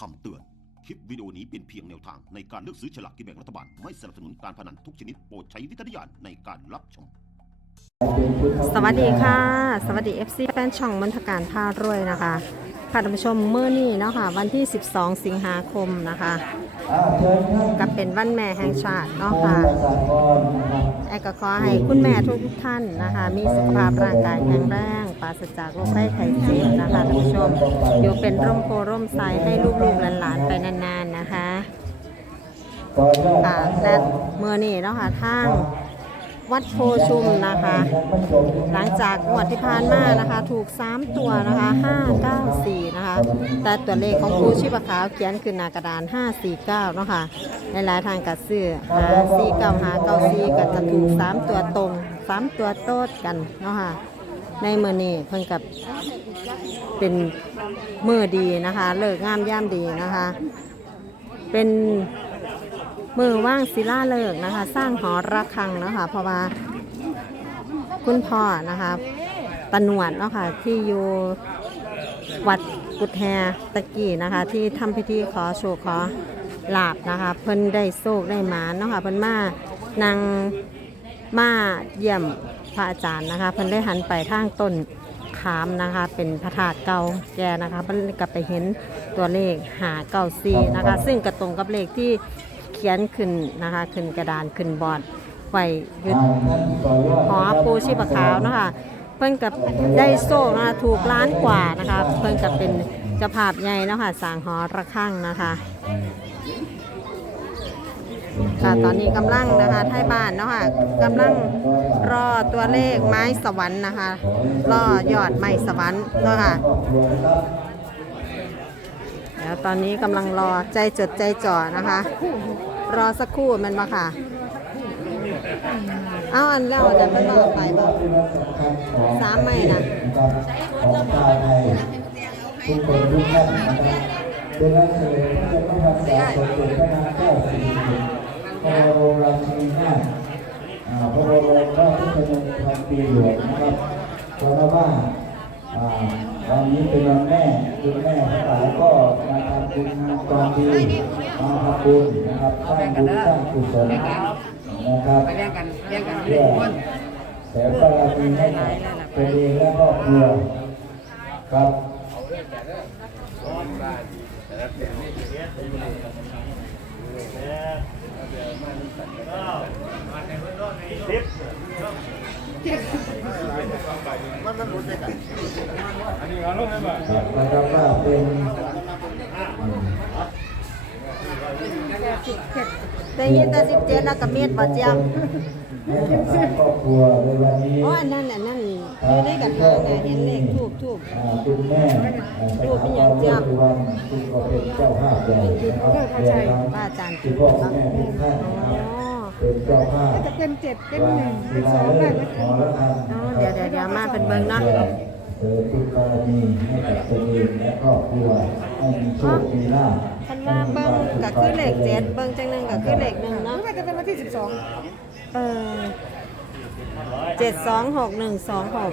คำเตือน คลิปวิดีโอนี้เป็นเพียงแนวทางในการเลือกซื้อฉลากกินแบ่งรัฐบาล ไม่สนับสนุนการพนันทุกชนิดโปรดใช้วิจารณญาณในการรับชม สวัสดีค่ะ สวัสดี FC แฟนช่องมนทการพารวยนะคะค่ะท่านผู้ชมเมื่อนี้เนาะค่ะวันที่ 12 สิงหาคมนะคะกับเป็นวันแม่แห่งชาติเนาะค่ะแอลก็ขอให้คุณแม่ทุกท่านนะคะ มีสุขภาพร่างกายแข็งแรง ปราศจากโรคภัยไข้เจ็บนะคะท่านผู้ชม อยู่เป็นร่มโพร่มไทรให้ลูกๆหลานๆไปนานๆนะคะค่ะและเมื่อนี้เนาะค่ะทางวัดโพชุมนะคะ หลังจากงวดที่ผ่านมานะคะ ถูก 3 ตัวนะคะ 594 นะคะ แต่ตัวเลขของครูชิบะขาวเขียนขึ้นหน้ากระดาน 549 เนาะค่ะในหลายทางกัดซื้อหา4 9หา94ก็จะถูก 3 ตัวตรง 3 ตัวโต้กันเนาะค่ะ ในมือนี้เพิ่นกับเป็นมือดีนะคะ เลิกงามย่ามดีนะคะ เป็นมือว่างศิลาเลิกนะคะ สร้างหอระฆังนะคะ เพราะว่าคุณพ่อนะคะตะหนวดเนาะค่ะที่อยู่วัดกุดแฮตะกี้นะคะ ที่ทำพิธีขอโชคขอลาบนะคะ เพิ่นได้โชคได้หมานเนาะค่ะเพิ่นมานางมาเยี่ยม พระอาจารย์นะคะเพิ่นได้หันไปทางต้นขามนะคะ เป็นพระธาตุเก่าแก่นะคะเพิ่นกลับไปเห็นตัวเลขหาเก้าซีนะคะ ซึ่งกระตรงกับเลขที่เขียนขึ้นนะคะ ขึ้นกระดานขึ้นบอร์ดไว้ยึดหอปูชีพขาวนะคะเพิ่นกับได้โซ่นะคะถูกล้านกว่านะคะ เพิ่นกับเป็นเจ้าภาพใหญ่นะค่ะสางหอระฆังนะคะ ค่ะตอนนี้กำลังนะคะไทยบ้านเนาะค่ะกำลังรอตัวเลขไม้สวรรค์นะคะ รอยอดไม้สวรรค์เนาะค่ะเดี๋ยวตอนนี้กำลังรอใจจดใจจ่อนะคะ รอสักครู่แมันมาค่ะเอาอันแล้วจะเป็นรอไปบ่สามไม่นะของชาวไทยทุกคนทุกท่านนะครับเป็นการเฉลิมพระเจ้าพระพันษาสมเด็จพระนางเจ้าสิริกิติ์ พระบรมราชินีนาถพระบรมราชชนกพันปีหลวงนะครับเพราะว่าวันนี้เป็นวันแม่คุณแม่ทั้งหลายก็มาทำบุญกองดีมาทำบุญนะครับสร้างบุญสร้างกุศลนะครับไปเรียกกันเรียกกันเพื่อแสงบารมีให้กับตัวเองและครอบครัวครับครับ นะครับว่าเป็นได้ยินแต่สิบเจ็ดแล้วก็เมียดบ่เจียมให้กับทางครอบครัวในวันนี้ อ๋ออันนั้นอันนั้น อยู่ในกระถาน่ะเห็นเลขทูบทูบคุณแม่อ่าสถาบันเวชสุวรรณคุณก็เป็นเจ้าภาพใหญ่นะครับป้าจารย์คุณพ่อคุณแม่ทุกท่านนะครับเป็นเจ้าภาพจะเป็นเจ็ดเป็นหนึ่งเป็นสองฤได้กไหมเดี๋ยวเดี๋ยวเดี๋ยวมาเป็นเบิ่งเนาะเสริมบุญบารมีให้กับตัวเองและครอบครัวให้มีโชคมีลาภคันว่าเบิ่งก็คือเลขเจ็ดเบิ่งจังหนึ่งก็คือเลขหนึ่งหรืเนาะอว่าจะเป็นวันที่สิบสองเออ เจ็ดสองหกหนึ่งสองหก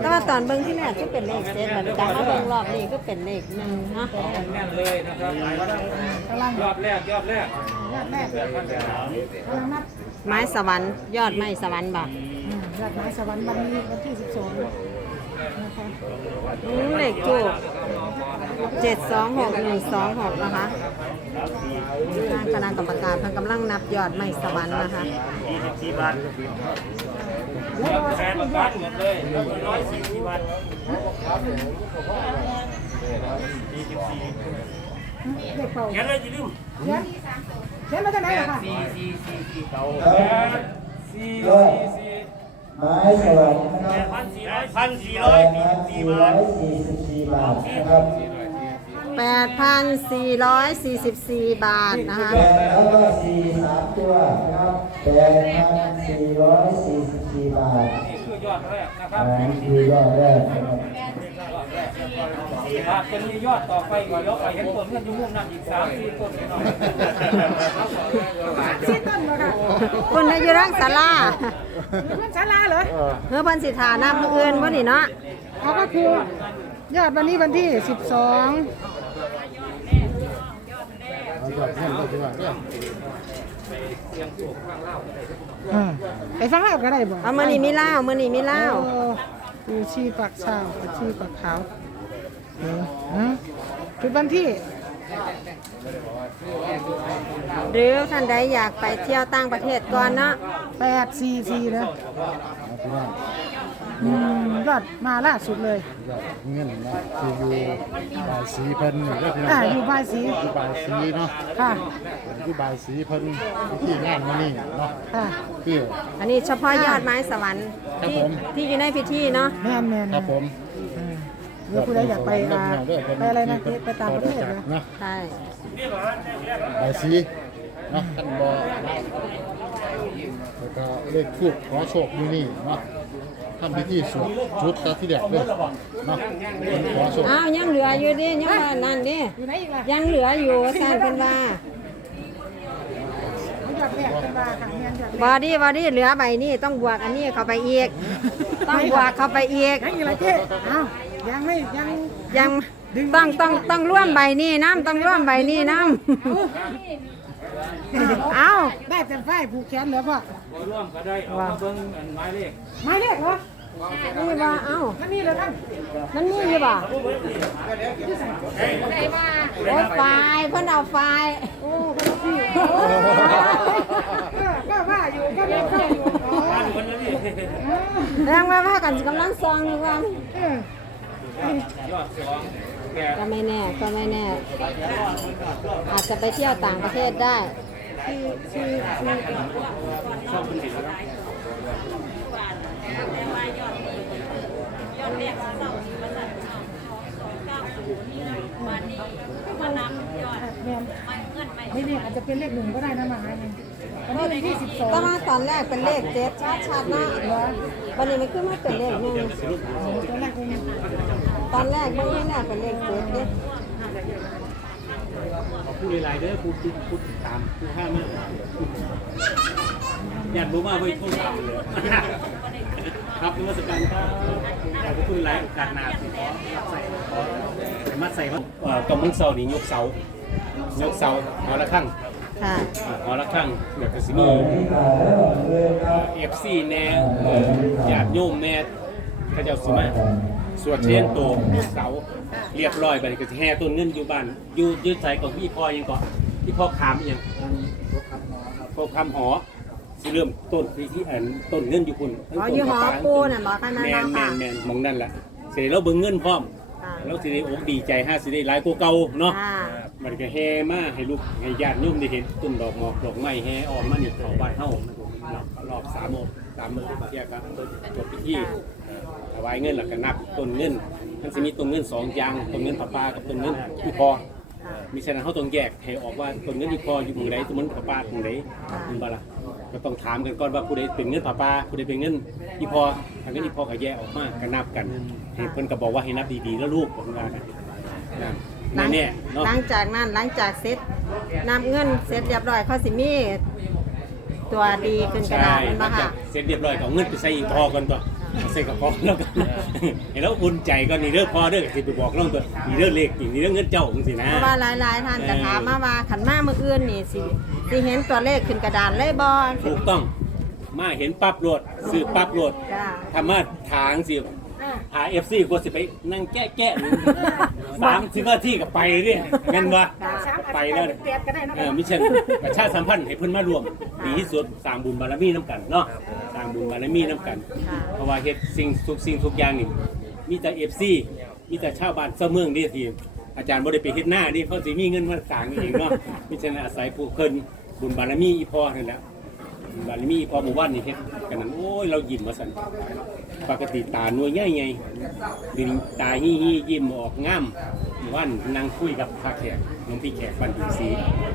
แต่ว่าตอนเบิ่งที่แรกก็เป็นเลขเจ็ดบัดนี้การมาเบิ่งรอบนี้ก็เป็นเลขหนึ่งเนาะแน่นเลยนะครับยอดแรกยอดแรกยอดแรกกำลังนับไม้สวรรค์ยอดไม้สวรรค์บ่อืมยอดไม้สวรรค์วันนี้วันที่สิบสองนะคะอืมเลขจูบเจ็ดสองหกหนึ่งสองหกนะคะทางคณะกรรมการเพิ่นกำลังนับยอดไม้สวรรค์นะคะ แฟนบ้านหมดเลยร้อยสี่สิบวันเลขเป่าเขียนเลยจิลืมเขียนเขียนมาจากไหนล่ะค่ะสี่สี่สี่สี่เก้าครับแปดสี่สี่สี่ไม้สวรรค์นะครับพันสี่ร้อยพันสี่ร้อยสี่สิบสี่บาท444บาทนะครับแปดพันสี่ร้อยสี่สิบสี่บาทนะคะแล้วก็สี่สามตัวนะครับแปดพัน สี่ร้อยสี่สิบสี่บาทนี่คือยอดแรกนะครัอับนนี้คือยอดแรกนะครับหากจะมียอดต่อไปก็ยกไปเห็นต้นเงินอยู่มุมนั้นอีกสามสี่ต้นหน่อยซีต้นเหรอค่ะคุณนายอยู่ร่างศาลาหรือมันศาลาเหรอเพื่อเพันสิทาน้ำมืออื่นวะนี่เนาะเขาก็คือยอดวันนี้วันที่สิบสองยอดเงินเลยดีกว่าเนี่ยเออ ไปฟังเล่าก็ได้บ่เอามื่อนี้มีเหล้ามื่อนี้มีเหล้าโอ้ดูชีปากเช้ากับชีปากขาวเออฮะจุดวันที่หรือท่านใดอยากไปเที่ยวต่างประเทศก่อนเนาะแปดสี่สี่เลยเอาพี่น้ องอืมยอดมาล่าสุดเลยยอดเงินนะที่อยู่บายสีเพิ่นนี่เด้อพี่น้องอ่าอยู่บายสีอยู่บายสีเนาะค่ะอยู่บายสีเพิ่นที่งานมานี่เนาะค่ะ คือ อันนี้เฉพาะยอดไม้สวรรค์ครับที่ผม ที่อยู่ในพิธีเนาะแม่นแม่นครับผมเออหรือผู้ใดอยากไปอ่าไปอะไรนะไปต่างประเทศเลยเนาะใช่บายสีเนาะท่านบอแล้วก็เลขทูบขอโชคอยู่นี่เนาะ ทำพิธีสวดชุดตาที่เด็กด้วยเนาะเพิ่นขอโชคอ้าวยังเหลืออยู่ดิยังว่านั่นดิอยู่ไหนอีกล่ะยังเหลืออยู่สร้างเป็นว่ายอดแรกเป็นบาค่ะแม่นยอดแรกบอดี้บอดี้เหลือใบนี้ต้องบวกอันนี้เข้าไปอีก ต้องบวกเข้าไปอีก ยังอีกละเจ๊อ้าวยังไม่ยัง ยังต้องต้องต้องร่วมใบนี้น้ำต้องร่วมใบนี้น้ำ เอาได้แต่ฝ้ายผูกแขนเหลือพ่อร่วมก็ได้เอามาเบิ่งอันหมายเลขหมายเลขเหรอนี่ว่าเอ้านั่นนี่เลยท่านมันมีอยู่บ่โอ้ไฟล์เพิ่นเอาไฟล์โอ้ก็พี่ก็ก็ว่าอยู่ก็เรียกเข้าอยู่อ๋อคนละนี่แรงว่าพากันกำลังซองอยู่ว่าเออยอดสองแปด ก็ไม่แน่ก็ไม่แน่ อาจจะไปเที่ยวต่างประเทศได้ที่ที่ที่ชอบคุณเห็นแล้วแม่ไม่เนี่ยอาจจะเป็นเลขหนึ่งก็ได้นะมาหาเองวันนี้ที่สิบสองก็มาตอนแรกเป็นเลขเจ็ดชัดชัดๆเนาะวันนี้มันขึ้นมาเป็นเลขหนึ่งตัวแรกเป็น ตอนแรกเมื่อกี้น่ะเป็นเลขเจ็ดเนี่ยผู้หลายๆเด้อผู้ติดผู้ติดตามผู้ห้ามากอยากรู้มากเว้ยโทษครับครับนมัสการครับอยากพูดหลายโอกาสหนาสิขอใส่ขอมาใส่ว่าเอ่อกำมึงเสานี่ยกเสายกเสาหอละข้างค่ะหอละข้างเดี๋ยวก็สิมีเอฟซีแน่เอ่อญาติโยมแม่ เขาเจ้าสิมาสวดเชียนโตเสาเรียบร้อยไปก็สิแห่ต้นเงินอยู่บ้านอยู่ยืดใส่ของพี่พ่อยังเกาะพี่พ่อขามอีหยังพ่อคำหอสิเริ่มต้นที่ที่อันต้นเงินอยู่คุณอ๋ออยู่หอปูน่ะบอกกันนะแมเนาะนแมค่ะนแมนมองนั่นแหละเสร็จแล้วเบิ่งเงินพร้อมค่ะแล้วสิได้อกดีใจห้าสิได้หลายกว่าเก่าเนาะ ค่ะมันก็แห่มาให้ลูกให้ญาติโยมได้เห็นต้นดอกหมอกดอกไม้แห่ออกมานี่เข้าบ้านเฮารอบรอบสามโมงสามมื้อเที่ยกันจบพิธี ถวายเงินแล้วก็นับต้นเงินมันสิมีต้นเงินสองอย่างต้นเงินปลาปลากับต้นเงินที่พอมีฉะนั้นเขาต้องแยกให้ออกว่าต้นเงินที่พออยู่หมู่ใดต้นเงินปลาปลาตรงไหนมันบ่ล่ะก็ต้องถามกันก่อนว่าผู้ใดเป็นเงินปลาปลาผู้ใดเป็นเงินที่พอทางเงินที่พอก็แยกออกมาก็นับกันให้เพิ่นก็บอกว่าให้นับดีๆแล้วลูกผมว่ากันนะหลังแน่ๆเนาะหลังจากนั้นหลังจากเสร็จนำเงินเสร็จเรียบร้อยเขาสิมีตัวดีขึ้นกระดาษนั่นหลัปะงจาค่ะกเสร็จเรียบร้อยก็เอาเงินไปใส่อีกพอกันตัว ใส่กระเพาะแล้วกันเห็นแล้วอุ่นใจก็นี่เด้อพอเด้อสิไปบอกน้องตัวนี่เด้อเลขนี่เด้อเงินเจ้าจังซี่นะ เพราะว่าหลายๆท่านก็ถามมาว่าขันมาเมื่ออื่นนี่สิสิเห็นตัวเลขขึ้นกระดานเลยบ่ถูกต้อง มาเห็นปั๊บโหลดซื้อปั๊บโหลดจ้าทำมาทางสิ หา FC กว่าสิไปนั่งแก้แก้สามสิบนาทีก็ไปเด้แม่นบ่ไปแล้วเปลี่ยนก็ได้นะเออมิเช่นประชาสัมพันธ์ให้เพิ่นมารวม ดีที่สุดสร้างบุญบารมีน้ำกันเนาะสร้างบุญบารมีน้ำกัน เพราะว่าเฮ็ดสิ่งทุกสิ่งทุกอย่างนี่มีแต่ FC มีแต่ชาวบ้านเสาเมืองนี่ที่อาจารย์บ่ได้ไปเฮ็ดหน้านี่เขาสิมีเงินมาสร้างเองเนาะมิฉะนั้นอาศัยผู้เพิ่นบุญบารมีอีพอนั่นแหละ บุญบารมีอีพอหมู่บ้านนี่เฮ็ดกันนั้นโอ้ยเรายิ้มมาสั่นปกติตาหน่วยใหญ่ไงดึงตาฮีฮียิ้มออกงามหมู่บ้านนั่งคุยกับพระแขกหลวงพี่แขกบ้านถึงศรี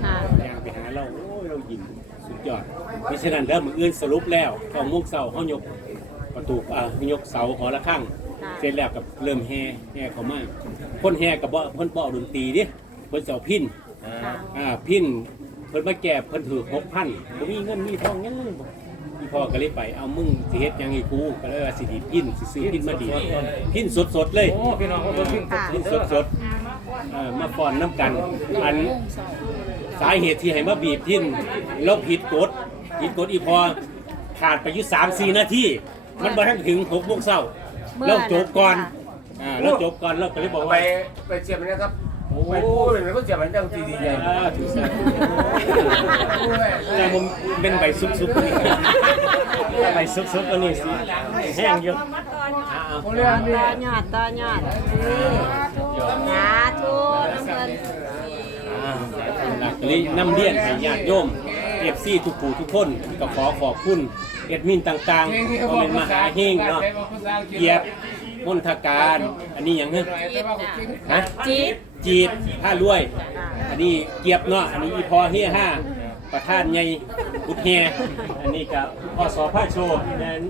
ค่ะย่างไปหาเราโอ้ยเรายิ้มสุดยอดมิฉะนั้นเด้อมื้ออื่นสรุปแล้วเข้ามุกเสาเฮายกประตูอ่ายกเสาหอละข้างค่ะเสร็จแล้วกับเริ่มแห่แห่เข้ามาคนแห่กับบ่เพิ่นบ่เอาดนตรีดิเพิ่นสิเอาพินค่ะอ่าพินเพิ่นมาแก่เพิ่นถือ6,000บ่มีเงินมีทองหยังบ่พี่พ่อก็เลยไปเอามึงสิเฮ็ดหยังให้กูก็เลยว่าสิดีดพินสิซื้อพินมาดีดพินสดๆเลยโอ้พี่น้องเขาเบิ่งพินค่ะพินสดๆเออมาฟ้อนน้ำกัน อันสาเหตุที่ให้มาบีบทิ้นเราผิดกฎผิดกฎอีพอขาดไปอยู่สามสี่นาทีมันบ่ทันถึงหกโมงเช้าเราจบก่อนอ่าเราจบก่อนเราก็เลยบอกไปว่าไปเสียบมันนะครับ โอ้ยมันก็เสียบมันตั้งทีดีใหญ่อ่าถูกต้องแต่ผมเป็นใบซุกๆนี่ใบซุกๆอันนี้สิแห้งอยู่อ่าต่อยอดต่อยอดสาธุน้ำเงินอ่าหลักนี้น้ำเลี้ยนให้ญาติโยมเอฟซีทุกผู้ทุกคนก็ขอขอบคุณเอ็ดมินต่างๆก็เป็นมหาเฮงเนาะเกียรติมนทการ อันนี้อย่างเงี้ยฮะจีด จีดผ้ารวย อันนี้เกียบเนาะ อันนี้อีพอเฮียห้าประธานใหญ่บุตรเฮียอันนี้ก็พอสอผ้าโชว์นั่น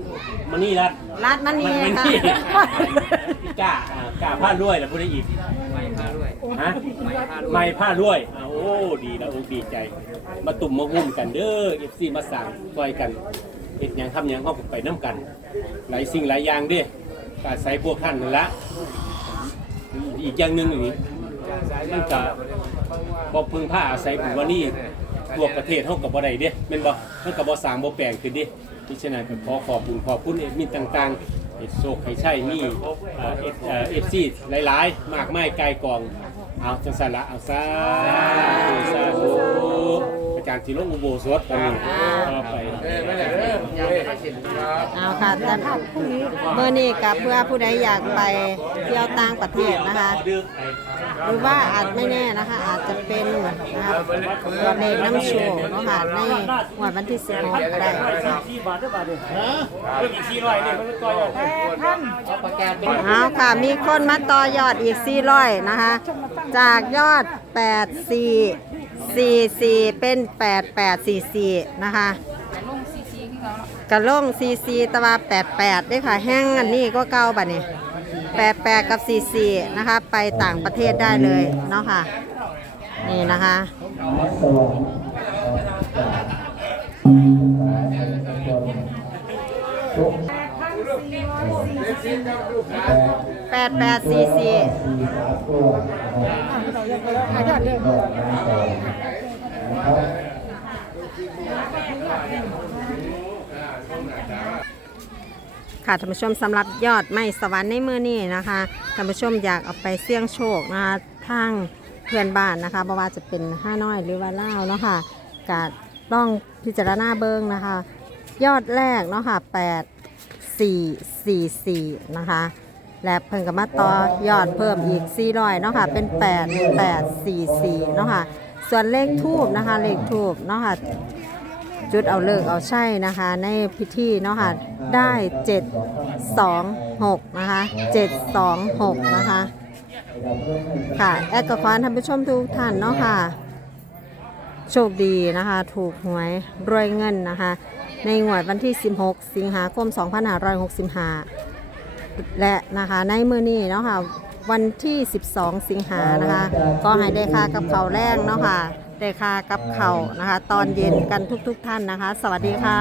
มันนี่รัดรัดมันนี่มันค่ะนี่กล้าอ่ากล้าผ้ารวยแล้วพูดได้อีกไม่ผ้ารวยฮะไม่ผ้ารวยอ่าโอ้ดีแล้วโอ้ดีใจ มาตุ่มมาหุ้มกันเด้อเอฟซีมาสั่งซอยกันเฮ็ดหยังทำหยังเข้าไปน้ำกัน หลายสิ่งหลายอย่างเด้ก็อาศัยพวกท่านนั่นละอีกอย่างหนึ่งอีก มันก็บ่พึ่งผ้าอาศัยผมว่านี่ทั่วประเทศเท่ากับบ่ได้เด้แม่นบ่มันกับบ่สร้างบ่แปลงขึ้นเด้ดิฉะนั้นก็ขอขอบคุณขอบคุณเอ็ดมินต่างๆเอ็ดโซกให้ใช่มีเอฟซีหลายๆ มากมายกายกองเอาจังซั่นละเอาซาธุสาธุ จารย์สิลงอุโบสถตอนนี้ต่อไปไม่ได้เริ่มยังไม่เสร็จครับเอาค่ะแต่เมื่อนี้กับเพื่อผู้ใดอยากไปเที่ยวต่างประเทศนะคะ หรือว่าอาจไม่แน่นะคะ อาจจะเป็นนะคะตัวเลขน้ำโชว์เนาะค่ะในวันวันที่16ก็ได้นะคะ4บาทได้บาทเด้อเพิ่มอีก400นี่มันก็ยอดเอาค่ะมีคนมาต่อยอดอีก400นะคะ จากยอด 8444เป็น8844นะคะกระล่ง CC ตะวา88ด้ค่ะแห้งอันนี้ก็เก่าบัดนี้88กับ44นะคะ ไปต่างประเทศได้เลยเนาะค่ะ นี่นะคะนั กสวรรค์ทุก8844สี่สามตัวหายอดเดิมดอกไม้ต่ค่ะท่านผู้ชมสำหรับยอดไม่สวรรค์ในมือนี้นะคะท่านผู้ชมอยากเอาไปเสี่ยงโชคนะคะทางเพื่อนบ้านนะคะบ่ว่าจะเป็นห้าน้อยหรือว่าเล่าเนาะค่ะกาล่องพิจารณาเบิ้งนะคะ ยอดแรกเนาะค่ะ8 4 4 4 นะคะ และเพิ่งกับมาต่อยอดเพิ่มอีก 400เนาะค่ะเป็น 8 8 4 4 เนาะค่ะส่วนเลขทูบนะคะ เลขทูบเนาะค่ะจุดเอาเลิกเอาใช่นะคะ ในพิธีเนาะค่ะได้ 7 2 6 นะคะ 7 2 6 นะคะ ค่ะ แอดกับควานท่านผู้ชมทุกท่านเนาะค่ะโชคดีนะคะ ถูกหวยรวยเงินนะคะ ในงวดวันที่ 16 สิงหาคม 2565 และนะคะในมือนี้เนาะค่ะวันที่ 12 สิงหานะคะ ก็ให้ได้ค่ากับเขาแรงเนาะค่ะได้ค่ากับเขานะคะ ตอนเย็นกันทุกๆท่านนะคะ สวัสดีค่ะ